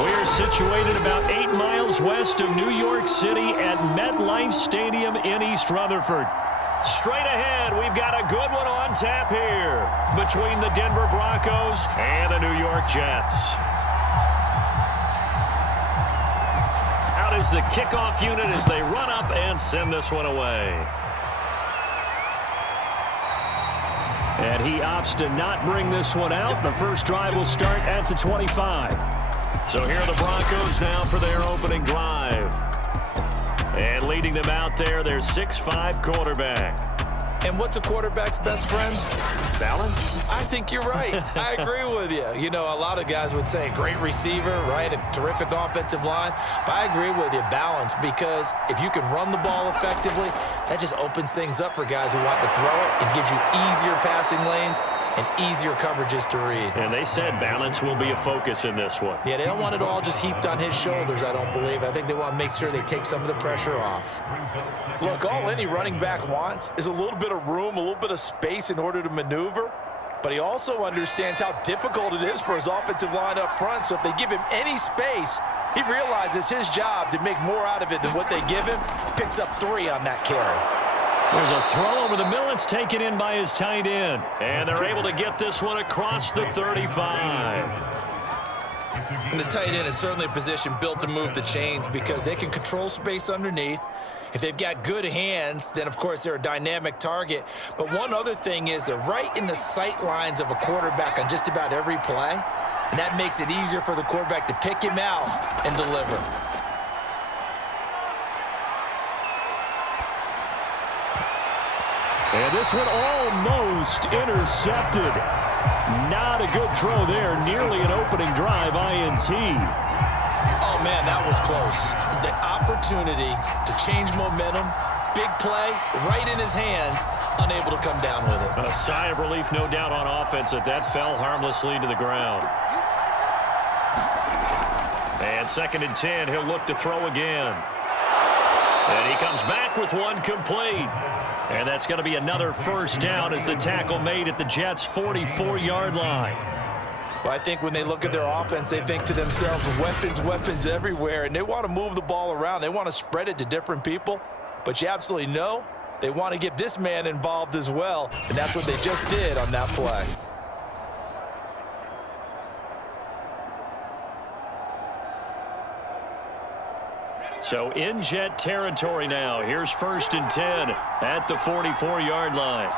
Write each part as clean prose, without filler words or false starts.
We are situated about 8 miles west of New York City at MetLife Stadium in East Rutherford. Straight ahead, we've got a good one on tap here between the Denver Broncos and the New York Jets. Out is the kickoff unit as they run up and send this one away. And he opts to not bring this one out. The first drive will start at the 25. So here are the Broncos now for their opening drive. And leading them out there, their 6'5" quarterback. And what's a quarterback's best friend? Balance? I think you're right. I agree with you. You know, a lot of guys would say great receiver, right? A terrific offensive line. But I agree with you, balance, because if you can run the ball effectively, that just opens things up for guys who want to throw it. It gives you easier passing lanes and easier coverages to read. And they said balance will be a focus in this one. Yeah, they don't want it all just heaped on his shoulders, I don't believe. I think they want to make sure they take some of the pressure off. Look, all any running back wants is a little bit of room, a little bit of space in order to maneuver. But he also understands how difficult it is for his offensive line up front. So if they give him any space, he realizes his job to make more out of it than what they give him. Picks up 3 on that carry. There's a throw over the middle. It's taken in by his tight end. And they're able to get this one across the 35. And the tight end is certainly a position built to move the chains because they can control space underneath. If they've got good hands, then, of course, they're a dynamic target. But one other thing is they're right in the sight lines of a quarterback on just about every play. And that makes it easier for the quarterback to pick him out and deliver. And this one almost intercepted. Not a good throw there. Nearly an opening drive INT. Oh, man, that was close. The opportunity to change momentum, big play, right in his hands, unable to come down with it. A sigh of relief, no doubt, on offense that fell harmlessly to the ground. And 2nd and 10, he'll look to throw again. And he comes back with one complete. And that's going to be another first down as the tackle made at the Jets' 44-yard line. Well, I think when they look at their offense, they think to themselves, weapons, weapons everywhere. And they want to move the ball around. They want to spread it to different people. But you absolutely know they want to get this man involved as well. And that's what they just did on that play. So in Jet territory now. Here's 1st and 10 at the 44-yard line.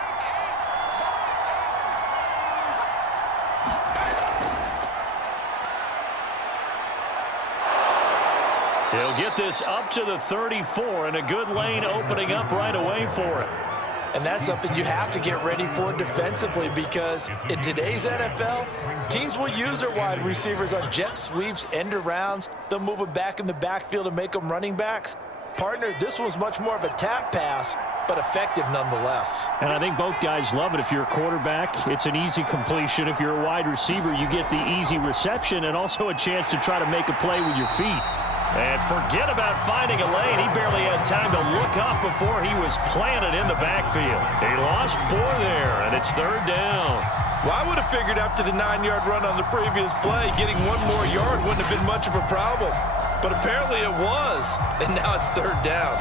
He'll get this up to the 34, and a good lane opening up right away for him. And that's something you have to get ready for defensively because in today's NFL, teams will use their wide receivers on jet sweeps, end arounds. They'll move them back in the backfield and make them running backs. Partner, this was much more of a tap pass, but effective nonetheless. And I think both guys love it. If you're a quarterback, it's an easy completion. If you're a wide receiver, you get the easy reception and also a chance to try to make a play with your feet. And forget about finding a lane. He barely had time to look up before he was planted in the backfield. He lost 4 there, and it's 3rd down. Well, I would have figured after the 9-yard run on the previous play, getting 1 more yard wouldn't have been much of a problem. But apparently it was, and now it's 3rd down.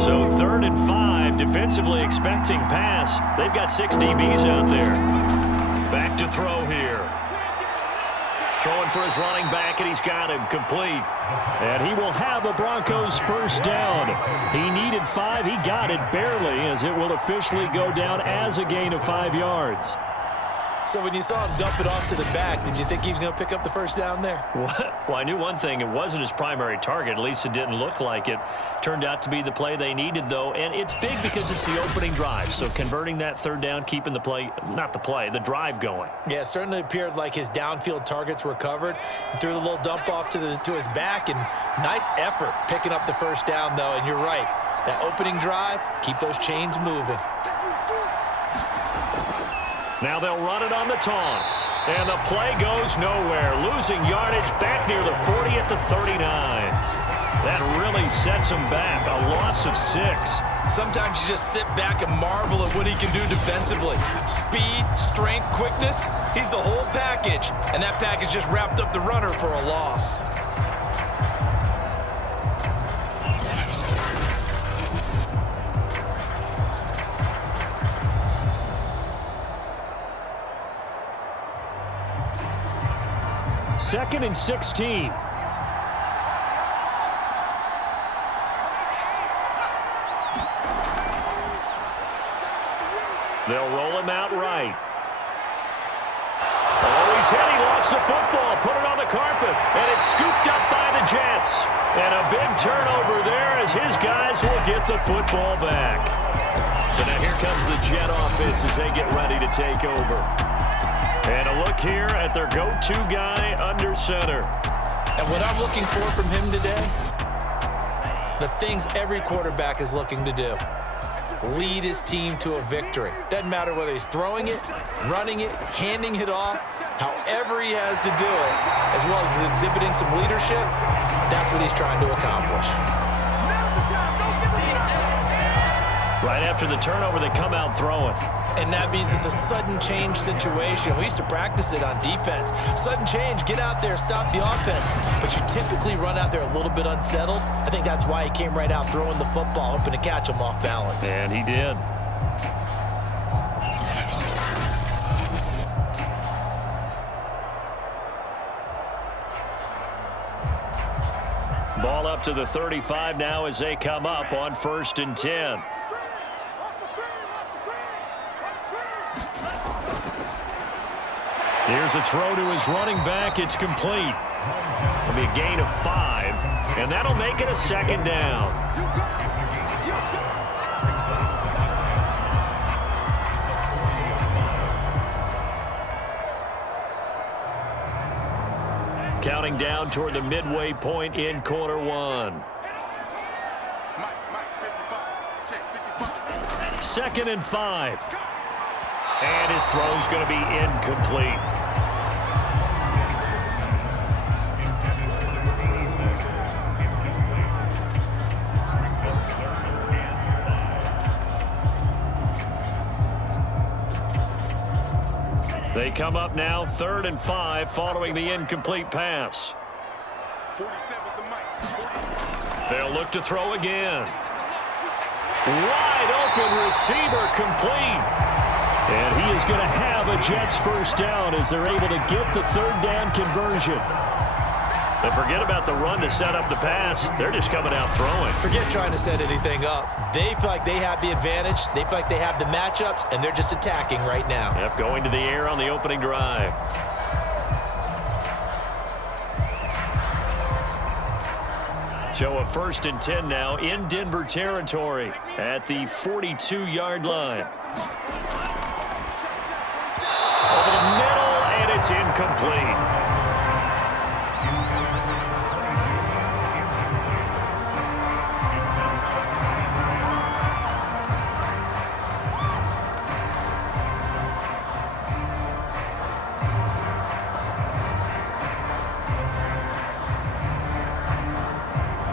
So 3rd and 5, defensively expecting pass. They've got 6 DBs out there. Back to throw here. Throwing for his running back, and he's got him complete. And he will have the Broncos first down. He needed 5. He got it barely, as it will officially go down as a gain of 5 yards. So when you saw him dump it off to the back, did you think he was going to pick up the first down there? Well, I knew one thing. It wasn't his primary target. At least it didn't look like it. Turned out to be the play they needed, though. And it's big because it's the opening drive. So converting that 3rd down, keeping the play, not the play, the drive going. Yeah, it certainly appeared like his downfield targets were covered. He threw the little dump off to his back, and nice effort picking up the first down, though. And you're right. That opening drive, keep those chains moving. Now they'll run it on the toss. And the play goes nowhere. Losing yardage back near the 40 at the 39. That really sets him back. A loss of 6. Sometimes you just sit back and marvel at what he can do defensively. Speed, strength, quickness. He's the whole package. And that package just wrapped up the runner for a loss. Second and 16. They'll roll him out right. Oh, he's hit. He lost the football. Put it on the carpet. And it's scooped up by the Jets. And a big turnover there as his guys will get the football back. So now here comes the Jet offense as they get ready to take over. And a look here at their go-to guy under center. And what I'm looking for from him today, the things every quarterback is looking to do. Lead his team to a victory. Doesn't matter whether he's throwing it, running it, handing it off, however he has to do it, as well as exhibiting some leadership, that's what he's trying to accomplish. Right after the turnover, they come out throwing. And that means it's a sudden change situation. We used to practice it on defense. Sudden change, get out there, stop the offense. But you typically run out there a little bit unsettled. I think that's why he came right out throwing the football, hoping to catch him off balance. And he did. Ball up to the 35 now as they come up on 1st and 10. Here's a throw to his running back. It's complete. It'll be a gain of 5, and that'll make it a 2nd down. Counting down toward the midway point in quarter 1. 2nd and 5. And his throw's going to be incomplete. They come up now 3rd and 5 following the incomplete pass. They'll look to throw again. Wide open receiver complete. And he is going to have a Jets 1st down as they're able to get the 3rd down conversion. And forget about the run to set up the pass. They're just coming out throwing. Forget trying to set anything up. They feel like they have the advantage. They feel like they have the matchups, and they're just attacking right now. Yep, going to the air on the opening drive. So a 1st and 10 now in Denver territory at the 42-yard line. Over the middle, and it's incomplete.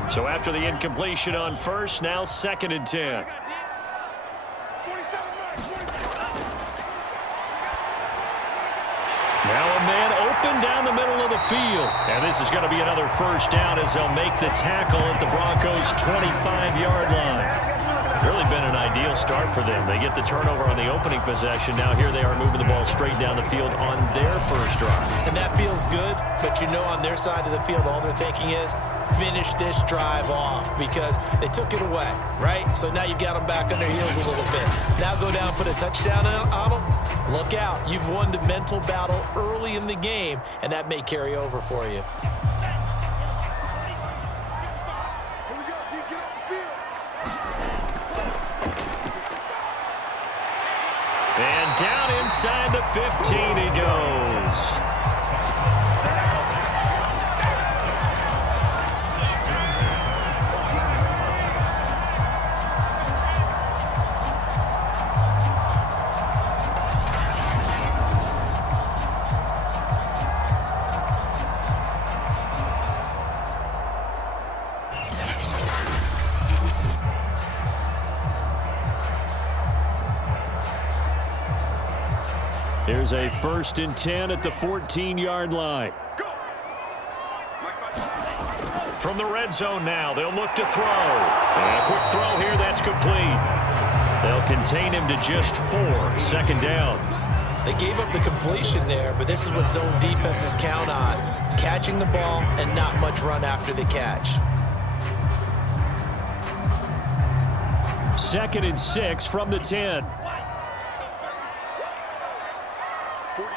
So after the incompletion on 1st, now 2nd and 10. Now a man open down the middle of the field. And this is going to be another 1st down as they'll make the tackle at the Broncos' 25-yard line. Really been an ideal start for them. They get the turnover on the opening possession. Now here they are moving the ball straight down the field on their 1st drive. And that feels good, but you know on their side of the field all they're thinking is finish this drive off because they took it away, right? So now you've got them back on their heels a little bit. Now go down, put a touchdown on them. Look out. You've won the mental battle early in the game, and that may carry over for you. And down inside the 15 he goes. is a 1st and 10 at the 14-yard line. From the red zone now, they'll look to throw. And a quick throw here, that's complete. They'll contain him to just 4, 2nd down. They gave up the completion there, but this is what zone defenses count on. Catching the ball and not much run after the catch. 2nd and 6 from the 10. And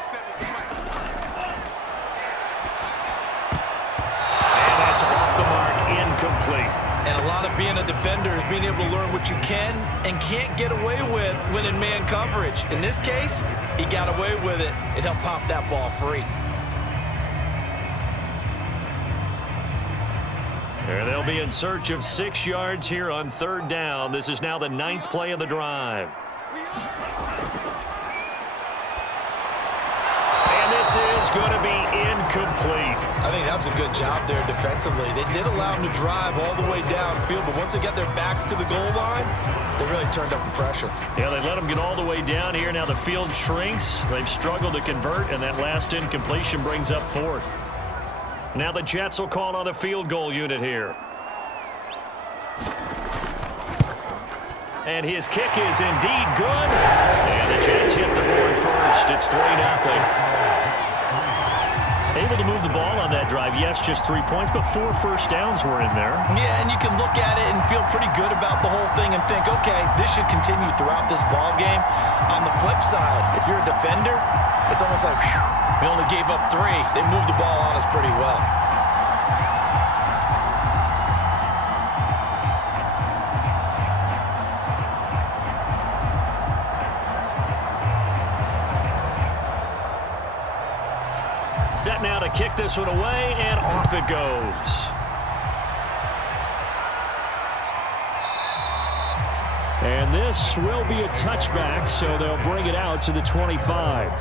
that's off the mark, incomplete. And a lot of being a defender is being able to learn what you can and can't get away with when in man coverage. In this case, he got away with it. It helped pop that ball free. There they'll be in search of 6 yards here on 3rd down. This is now the 9th play of the drive. And this is going to be incomplete. I think that was a good job there defensively. They did allow him to drive all the way downfield, but once they got their backs to the goal line, they really turned up the pressure. Yeah, they let him get all the way down here. Now the field shrinks. They've struggled to convert, and that last incompletion brings up 4th. Now the Jets will call on the field goal unit here. And his kick is indeed good. And the Jets hit the board first. It's 3-0. Able to move the ball on that drive. Yes, just 3 points, but 4 first downs were in there. Yeah, and you can look at it and feel pretty good about the whole thing and think, okay, this should continue throughout this ball game. On the flip side, if you're a defender, it's almost like, whew, we only gave up 3. They moved the ball on us pretty well. Set now to kick this one away, and off it goes. And this will be a touchback, so they'll bring it out to the 25.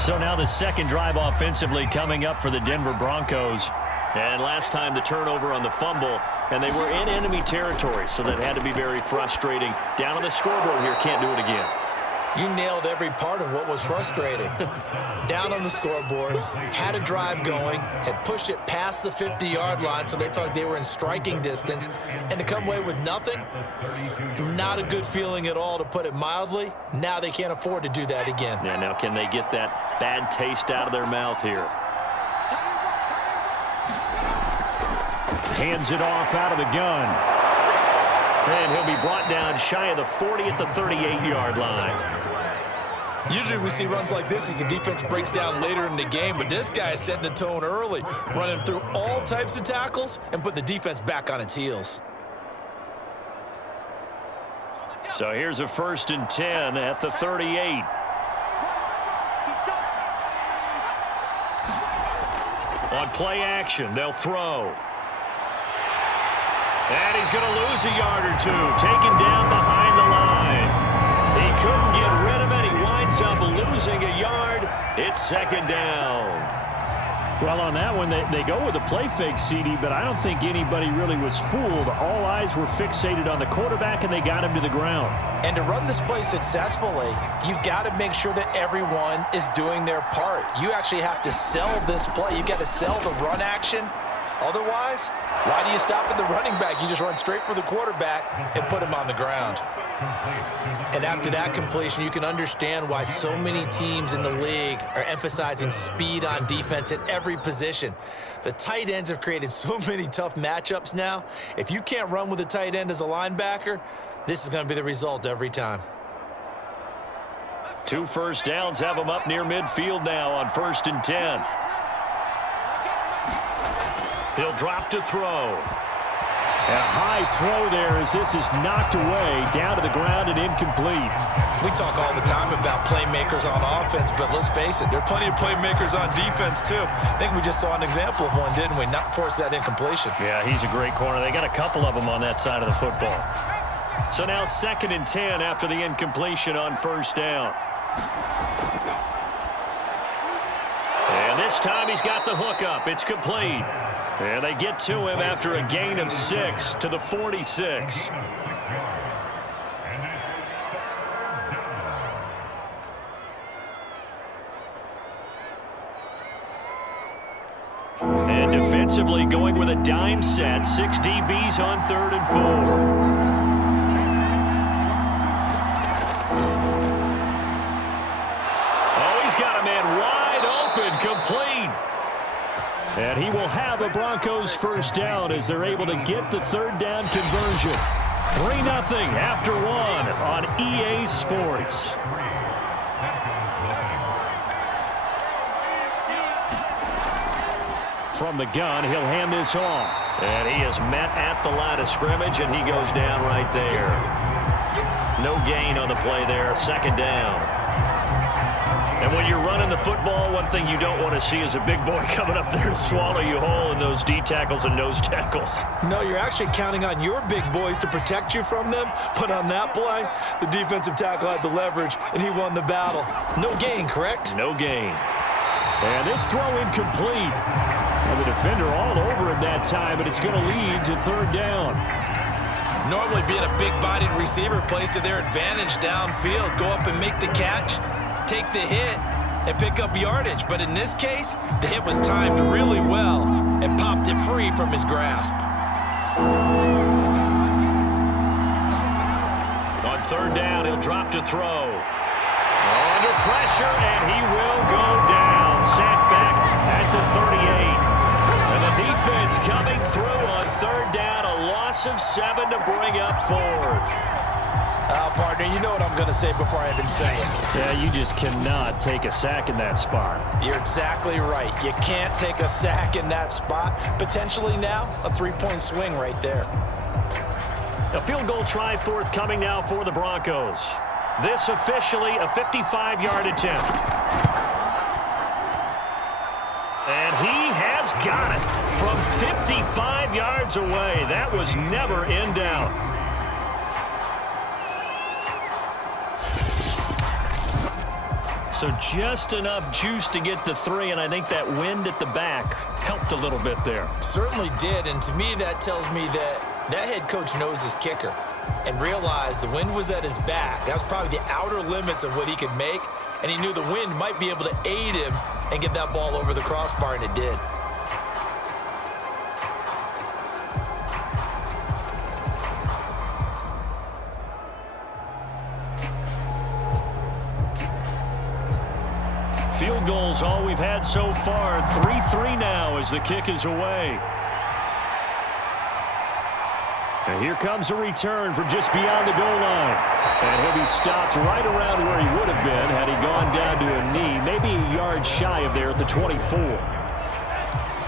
So now the 2nd drive offensively coming up for the Denver Broncos. And last time the turnover on the fumble, and they were in enemy territory, so that had to be very frustrating. Down on the scoreboard here, can't do it again. You nailed every part of what was frustrating. Down on the scoreboard, had a drive going, had pushed it past the 50-yard line, so they thought they were in striking distance, and to come away with nothing, not a good feeling at all, to put it mildly. Now they can't afford to do that again. Yeah, now can they get that bad taste out of their mouth here? Hands it off out of the gun. And he'll be brought down shy of the 40 at the 38-yard line. Usually we see runs like this as the defense breaks down later in the game, but this guy is setting the tone early, running through all types of tackles and putting the defense back on its heels. So here's a 1st and 10 at the 38. On play action, they'll throw. And he's going to lose a yard or 2, taken down behind the line. He couldn't get rid of it. He winds up losing a yard. It's 2nd down. Well, on that one, they go with a play fake, CD, but I don't think anybody really was fooled. All eyes were fixated on the quarterback, and they got him to the ground. And to run this play successfully, you've got to make sure that everyone is doing their part. You actually have to sell this play. You've got to sell the run action. Otherwise, why do you stop at the running back? You just run straight for the quarterback and put him on the ground. And after that completion, you can understand why so many teams in the league are emphasizing speed on defense at every position. The tight ends have created so many tough matchups now. If you can't run with a tight end as a linebacker, this is going to be the result every time. 2 first downs have them up near midfield now on 1st and 10. He'll drop to throw. And a high throw there as this is knocked away, down to the ground and incomplete. We talk all the time about playmakers on offense, but let's face it, there are plenty of playmakers on defense too. I think we just saw an example of one, didn't we? Not force that incompletion. Yeah, he's a great corner. They got a couple of them on that side of the football. So now 2nd and 10 after the incompletion on 1st down. And this time he's got the hook up. It's complete. And they get to him after a gain of 6 to the 46. defensively going with a dime set. 6 DBs on 3rd and 4. Oh, he's got a man wide open, complete. And he will have a Broncos first down as they're able to get the 3rd down conversion. 3-0 after 1 on EA Sports. From the gun, he'll hand this off. And he is met at the line of scrimmage, and he goes down right there. No gain on the play there, 2nd down. And when you're running the football, one thing you don't want to see is a big boy coming up there to swallow you whole in those D tackles and nose tackles. No, you're actually counting on your big boys to protect you from them. But on that play, the defensive tackle had the leverage, and he won the battle. No gain, correct? No gain. And this throw incomplete. And the defender all over him that time, but it's going to lead to 3rd down. Normally being a big-bodied receiver plays to their advantage downfield. Go up and make the catch, take the hit, and pick up yardage. But in this case, the hit was timed really well and popped it free from his grasp. On 3rd down, he'll drop to throw. Under pressure, and he will go down. Sacked back at the 38. And the defense coming through on 3rd down. A loss of 7 to bring up 4th. Partner, you know what I'm going to say before I even say it. Yeah, you just cannot take a sack in that spot. You're exactly right. You can't take a sack in that spot. Potentially now, a 3-point swing right there. A field goal try forthcoming now for the Broncos. This officially a 55-yard attempt. And he has got it from 55 yards away. That was never in doubt. So just enough juice to get the 3, and I think that wind at the back helped a little bit there. Certainly did, and to me that tells me that head coach knows his kicker and realized the wind was at his back. That was probably the outer limits of what he could make, and he knew the wind might be able to aid him and get that ball over the crossbar, and it did. Field goals all we've had so far. 3-3 now as the kick is away. And here comes a return from just beyond the goal line. And he'll be stopped right around where he would have been had he gone down to a knee, maybe a yard shy of there at the 24.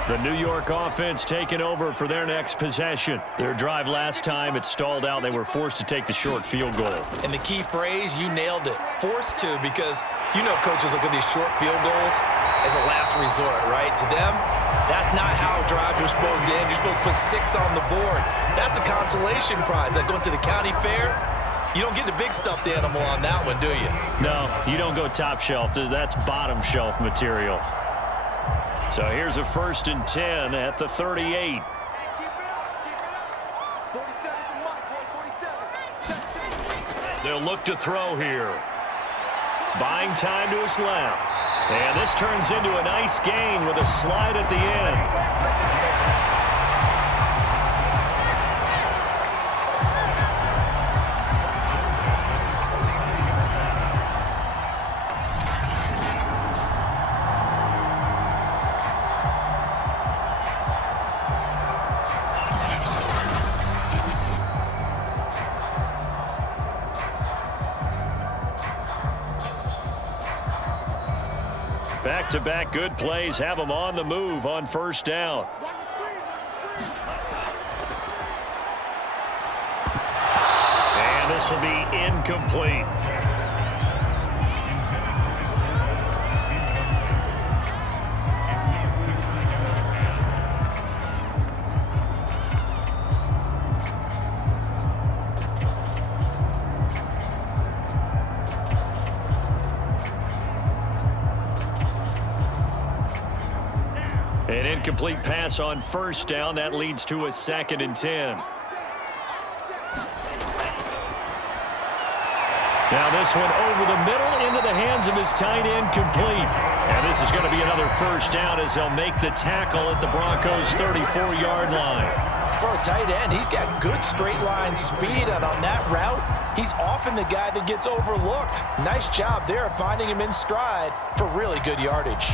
The New York offense taking over for their next possession. Their drive last time, it stalled out. They were forced to take the short field goal. And the key phrase, you nailed it. Forced to, because you know coaches look at these short field goals as a last resort, right? To them, that's not how drives are supposed to end. You're supposed to put 6 on the board. That's a consolation prize. Like going to the county fair, you don't get the big stuffed animal on that one, do you? No, you don't go top shelf. That's bottom shelf material. So here's a 1st and 10 at the 38. They'll look to throw here. Buying time to his left. And this turns into a nice gain with a slide at the end. Back-to-back good plays have them on the move on 1st down. And this will be incomplete. An incomplete pass on 1st down. That leads to a 2nd and 10. Now this one over the middle into the hands of his tight end, complete. And this is going to be another first down as they'll make the tackle at the Broncos' 34-yard line. For a tight end, he's got good straight line speed, and on that route, he's often the guy that gets overlooked. Nice job there of finding him in stride for really good yardage.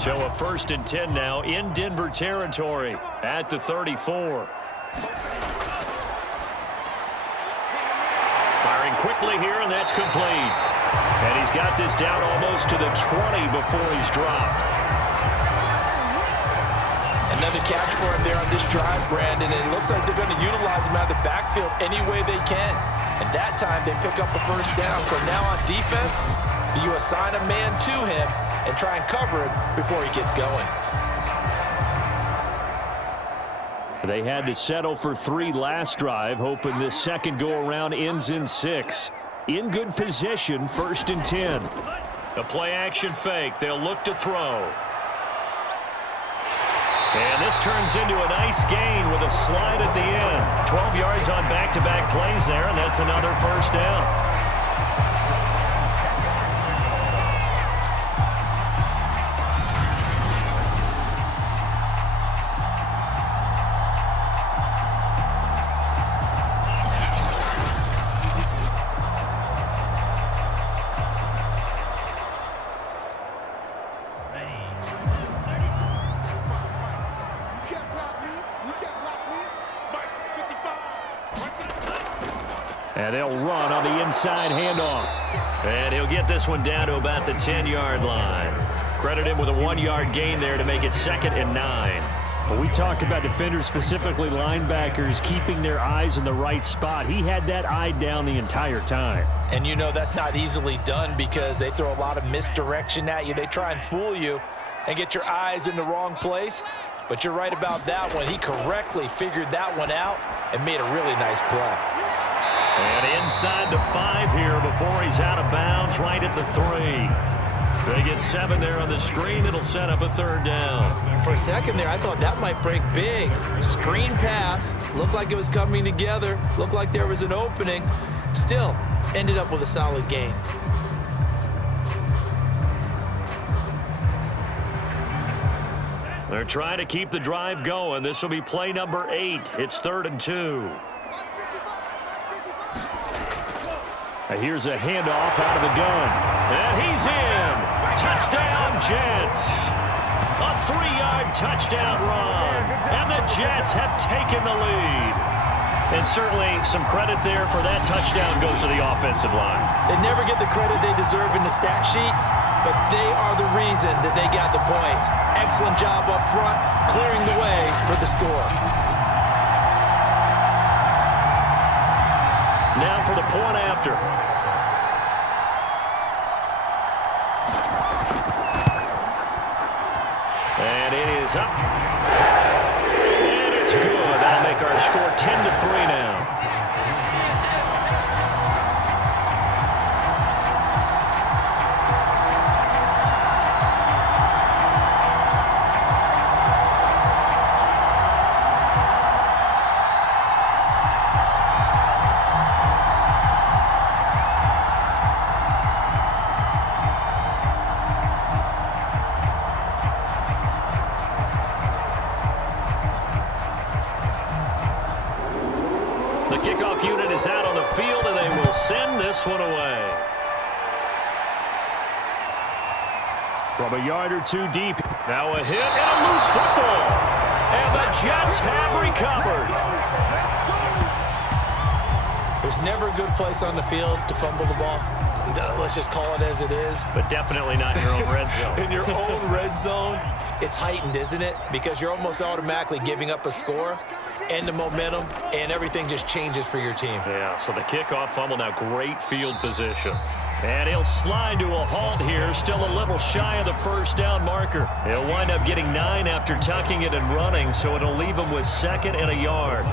So a 1st and 10 now in Denver territory at the 34. Firing quickly here, and that's complete. And he's got this down almost to the 20 before he's dropped. Another catch for him there on this drive, Brandon, and it looks like they're going to utilize him out of the backfield any way they can. And that time they pick up the first down. So now on defense, you assign a man to him and try and cover him before he gets going. They had to settle for 3 last drive, hoping this second go-around ends in 6. In good position, 1st and 10. A play-action fake. They'll look to throw. And this turns into a nice gain with a slide at the end. 12 yards on back-to-back plays there, and that's another first down. And they'll run on the inside handoff. And he'll get this one down to about the 10-yard line. Credit him with a 1-yard gain there to make it 2nd and 9. Well, we talk about defenders, specifically linebackers, keeping their eyes in the right spot. He had that eye down the entire time. And you know that's not easily done because they throw a lot of misdirection at you. They try and fool you and get your eyes in the wrong place. But you're right about that one. He correctly figured that one out and made a really nice play. And inside the 5 here before he's out of bounds, right at the 3. They get 7 there on the screen. It'll set up a 3rd down. For a second there, I thought that might break big. Screen pass. Looked like it was coming together. Looked like there was an opening. Still, ended up with a solid gain. They're trying to keep the drive going. This will be play number 8. It's 3rd and 2. Here's a handoff out of the gun. And he's in. Touchdown, Jets. A 3-yard touchdown run. And the Jets have taken the lead. And certainly some credit there for that touchdown goes to the offensive line. They never get the credit they deserve in the stat sheet, but they are the reason that they got the points. Excellent job up front, clearing the way for the score. Now for the point after. And it is up. And it's good. That'll make our score 10-3 now. The kickoff unit is out on the field, and they will send this one away. From a yard or 2 deep. Now a hit and a loose football. And the Jets have recovered. There's never a good place on the field to fumble the ball. Let's just call it as it is. But definitely not in your own red zone. In your own red zone, it's heightened, isn't it? Because you're almost automatically giving up a score. and the momentum, and everything just changes for your team. Yeah, so the kickoff fumble, now great field position. And he'll slide to a halt here, still a little shy of the first down marker. He'll wind up getting 9 after tucking it and running, so it'll leave him with 2nd and a yard.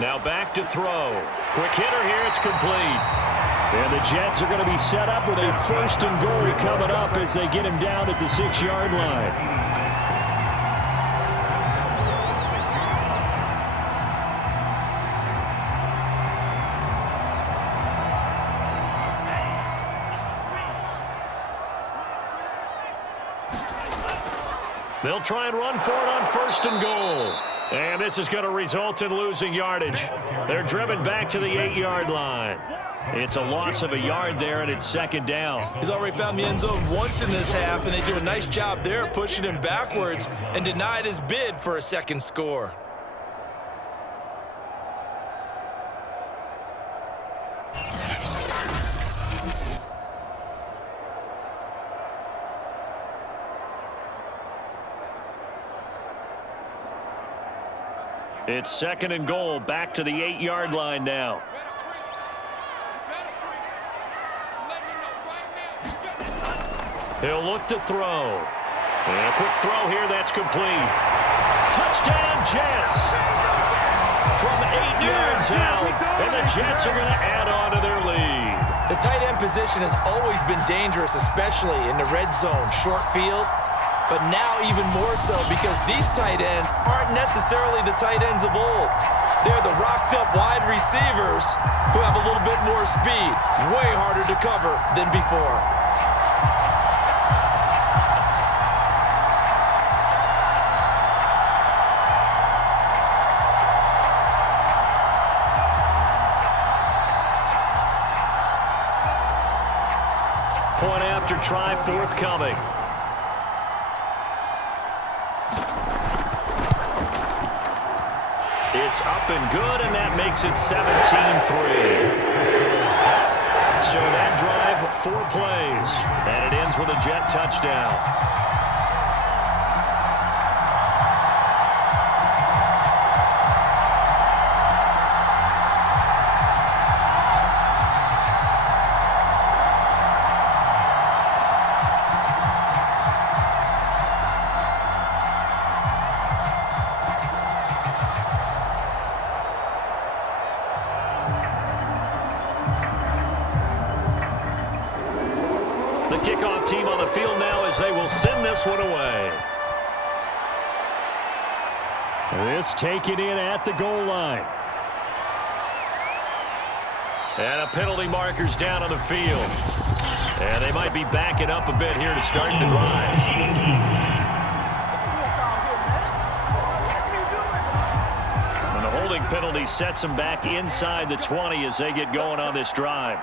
Now back to throw. Quick hitter here, it's complete. And the Jets are going to be set up with a 1st and goal coming up as they get him down at the 6-yard line. They'll try and run for it on 1st and goal. And this is going to result in losing yardage. They're driven back to the 8-yard line. It's a loss of a yard there, and it's 2nd down. He's already found the end zone once in this half, and they do a nice job there pushing him backwards and denied his bid for a 2nd score. It's 2nd and goal, back to the 8-yard line now. He'll look to throw. And a quick throw here, that's complete. Touchdown, Jets! From 8 yards out, and the Jets are going to add on to their lead. The tight end position has always been dangerous, especially in the red zone, short field. But now even more so because these tight ends aren't necessarily the tight ends of old. They're the rocked-up wide receivers who have a little bit more speed, way harder to cover than before. Point after try forthcoming. It's up and good, and that makes it 17-3. So that drive, 4 plays, and it ends with a Jet touchdown. The kickoff team on the field now as they will send this one away. This taken in at the goal line. And a penalty marker's down on the field. And they might be backing up a bit here to start the drive. And the holding penalty sets them back inside the 20 as they get going on this drive.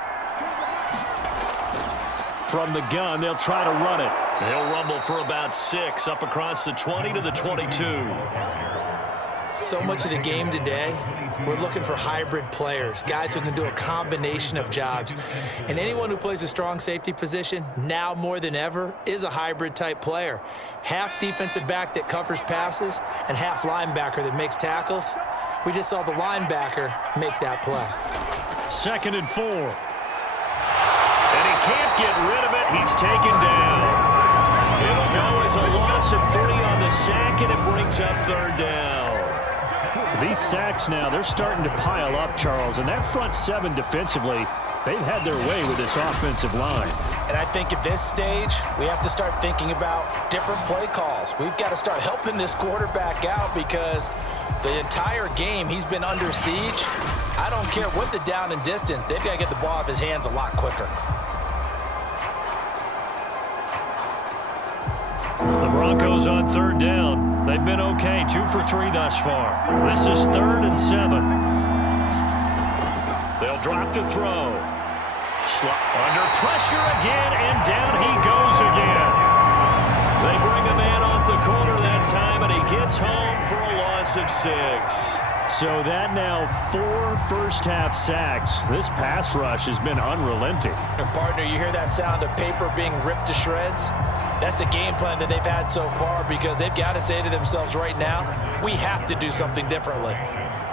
From the gun, they'll try to run it. He'll rumble for about 6 up across the 20 to the 22. So much of the game today, we're looking for hybrid players, guys who can do a combination of jobs. And anyone who plays a strong safety position, now more than ever, is a hybrid type player. Half defensive back that covers passes and half linebacker that makes tackles. We just saw the linebacker make that play. 2nd and 4. And he can't get rid of it. He's taken down. It'll go as a loss of 3 on the sack, and it brings up 3rd down. These sacks now, they're starting to pile up, Charles, and that front 7 defensively, they've had their way with this offensive line. And I think at this stage, we have to start thinking about different play calls. We've got to start helping this quarterback out because the entire game he's been under siege. I don't care what the down and distance, they've got to get the ball out of his hands a lot quicker. The Broncos on 3rd down. They've been okay, 2 for 3 thus far. This is 3rd and 7. They'll drop to throw. Under pressure again, and down he goes again. They bring a man off the corner that time, and he gets home for a loss of 6. So that now 4 first-half sacks. This pass rush has been unrelenting. And partner, you hear that sound of paper being ripped to shreds? That's the game plan that they've had so far, because they've got to say to themselves right now, we have to do something differently.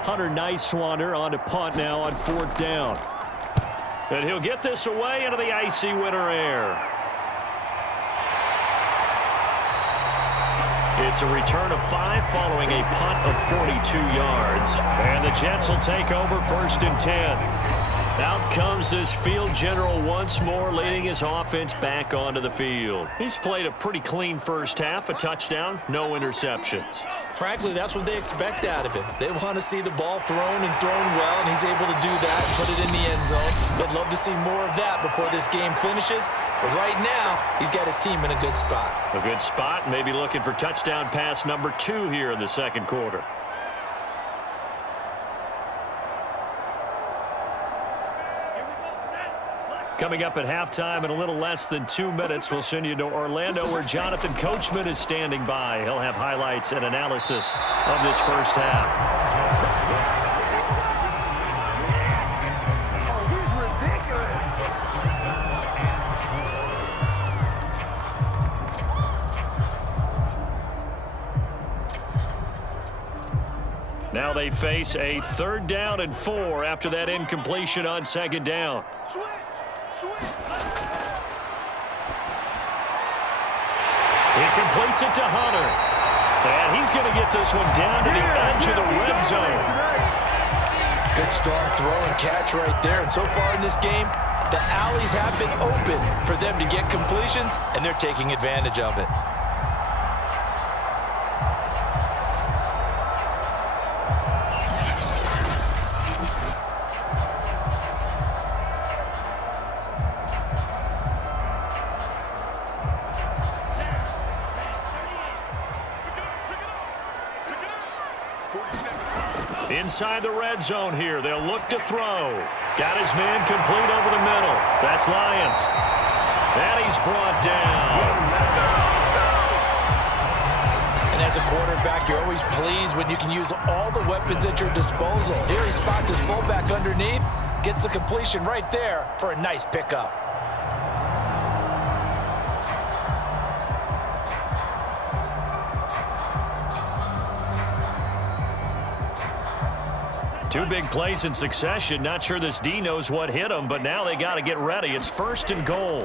Hunter Nice-Swander on to punt now on 4th down. And he'll get this away into the icy winter air. It's a return of 5 following a punt of 42 yards. And the Jets will take over 1st and 10. Out comes this field general once more, leading his offense back onto the field. He's played a pretty clean first half, a touchdown, no interceptions. Frankly, that's what they expect out of him. They want to see the ball thrown and thrown well, and he's able to do that and put it in the end zone. They'd love to see more of that before this game finishes. But right now, he's got his team in a good spot. A good spot, maybe looking for touchdown pass number 2 here in the second quarter. Coming up at halftime in a little less than 2 minutes, we'll send you to Orlando, where Jonathan Coachman is standing by. He'll have highlights and analysis of this first half. Now they face a 3rd down and 4 after that incompletion on 2nd down. He completes it to Hunter. And he's going to get this one down to the edge of the red zone. Good strong throw and catch right there. And so far in this game, the alleys have been open for them to get completions, and they're taking advantage of it. Inside the red zone here, they'll look to throw. Got his man complete over the middle. That's Lions. And he's brought down. And as a quarterback, you're always pleased when you can use all the weapons at your disposal. Here he spots his fullback underneath, gets the completion right there for a nice pickup. Two big plays in succession. Not sure this D knows what hit him, but now they got to get ready. It's 1st and goal.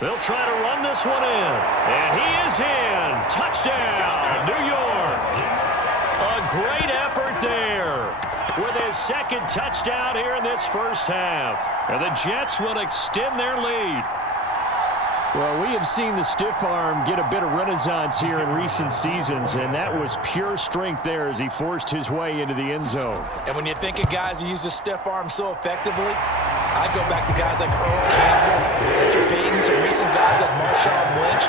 They'll try to run this one in. And he is in. Touchdown, New York. A great effort there with his 2nd touchdown here in this first half. And the Jets will extend their lead. Well, we have seen the stiff arm get a bit of renaissance here in recent seasons, and that was pure strength there as he forced his way into the end zone. And when you think of guys who use the stiff arm so effectively, I go back to guys like Earl Campbell, Richard Payton, some recent guys like Marshawn Lynch.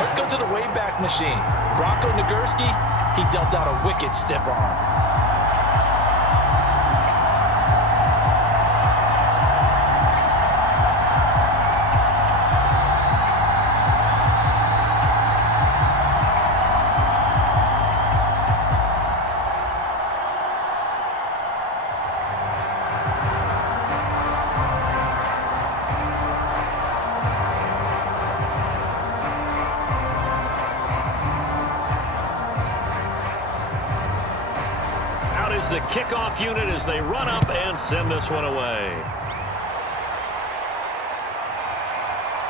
Let's go to the Wayback Machine. Bronco Nagurski, he dealt out a wicked stiff arm. The kickoff unit as they run up and send this one away.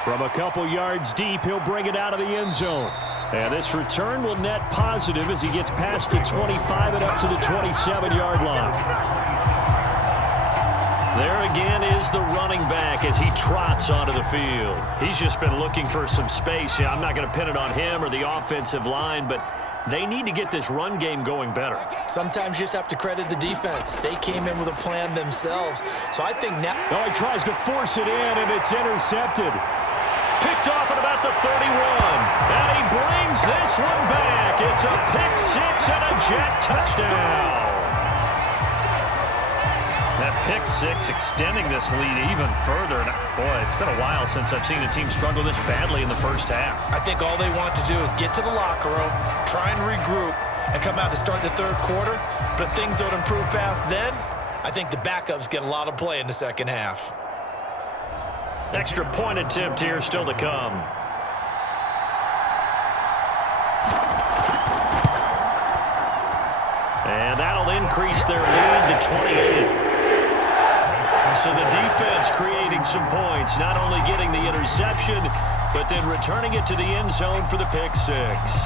From a couple yards deep, he'll bring it out of the end zone. And this return will net positive as he gets past the 25 and up to the 27-yard line. There again is the running back as he trots onto the field. He's just been looking for some space. Yeah, I'm not going to pin it on him or the offensive line, but they need to get this run game going better. Sometimes you just have to credit the defense. They came in with a plan themselves. So I think now... Oh, he tries to force it in, and it's intercepted. Picked off at about the 31. And he brings this one back. It's a pick 6 and a Jet touchdown. That pick 6 extending this lead even further. And boy, it's been a while since I've seen a team struggle this badly in the first half. I think all they want to do is get to the locker room, try and regroup, and come out to start the third quarter. But if things don't improve fast then, I think the backups get a lot of play in the second half. Extra point attempt here still to come. And that'll increase their lead to 28. So the defense creating some points, not only getting the interception, but then returning it to the end zone for the pick six.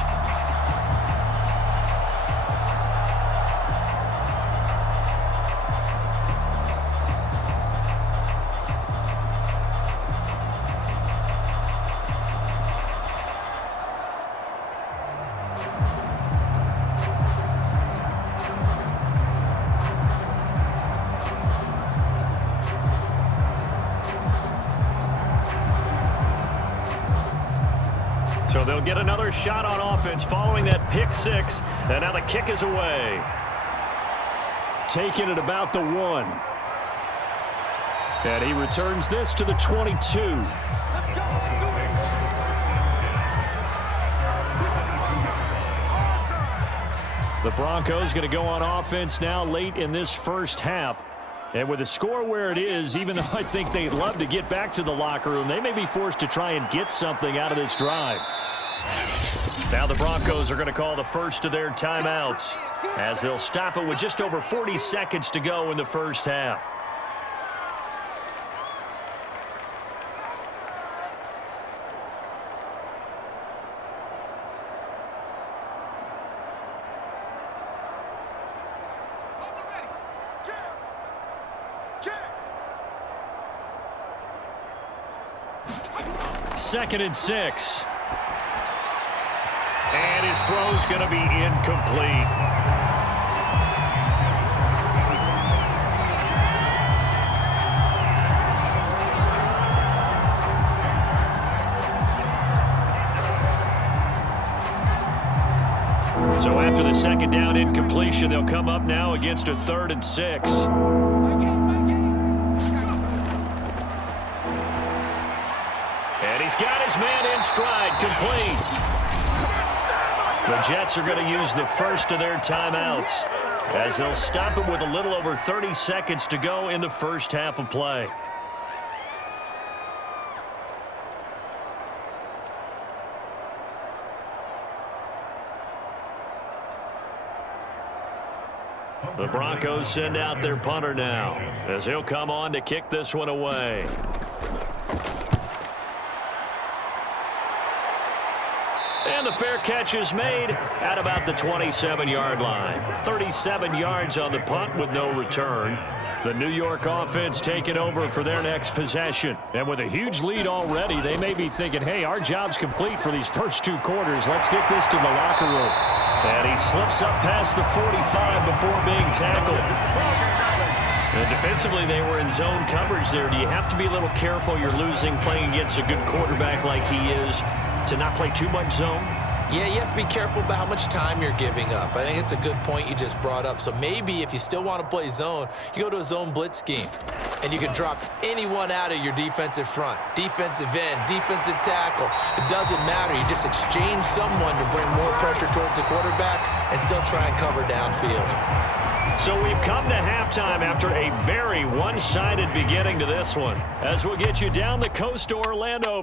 So they'll get another shot on offense following that pick six. And now the kick is away. Taking it about the 1. And he returns this to the 22. The Broncos going to go on offense now late in this first half. And with the score where it is, even though I think they'd love to get back to the locker room, they may be forced to try and get something out of this drive. Now the Broncos are going to call the first of their timeouts as they'll stop it with just over 40 seconds to go in the first half. Second and 6. And his throw's going to be incomplete. So after the second down incompletion, they'll come up now against a 3rd and 6. And he's got his man in stride, complete. The Jets are going to use the first of their timeouts as they'll stop it with a little over 30 seconds to go in the first half of play. The Broncos send out their punter now as he'll come on to kick this one away. And the fair catch is made at about the 27-yard line. 37 yards on the punt with no return. The New York offense taking over for their next possession. And with a huge lead already, they may be thinking, hey, our job's complete for these first 2 quarters. Let's get this to the locker room. And he slips up past the 45 before being tackled. And defensively, they were in zone coverage there. Do you have to be a little careful? You're losing playing against a good quarterback like he is to not play too much zone? Yeah, you have to be careful about how much time you're giving up. I think it's a good point you just brought up. So maybe if you still want to play zone, you go to a zone blitz scheme. And you can drop anyone out of your defensive front. Defensive end, defensive tackle. It doesn't matter. You just exchange someone to bring more pressure towards the quarterback and still try and cover downfield. So we've come to halftime after a very one-sided beginning to this one. As we'll get you down the coast to Orlando.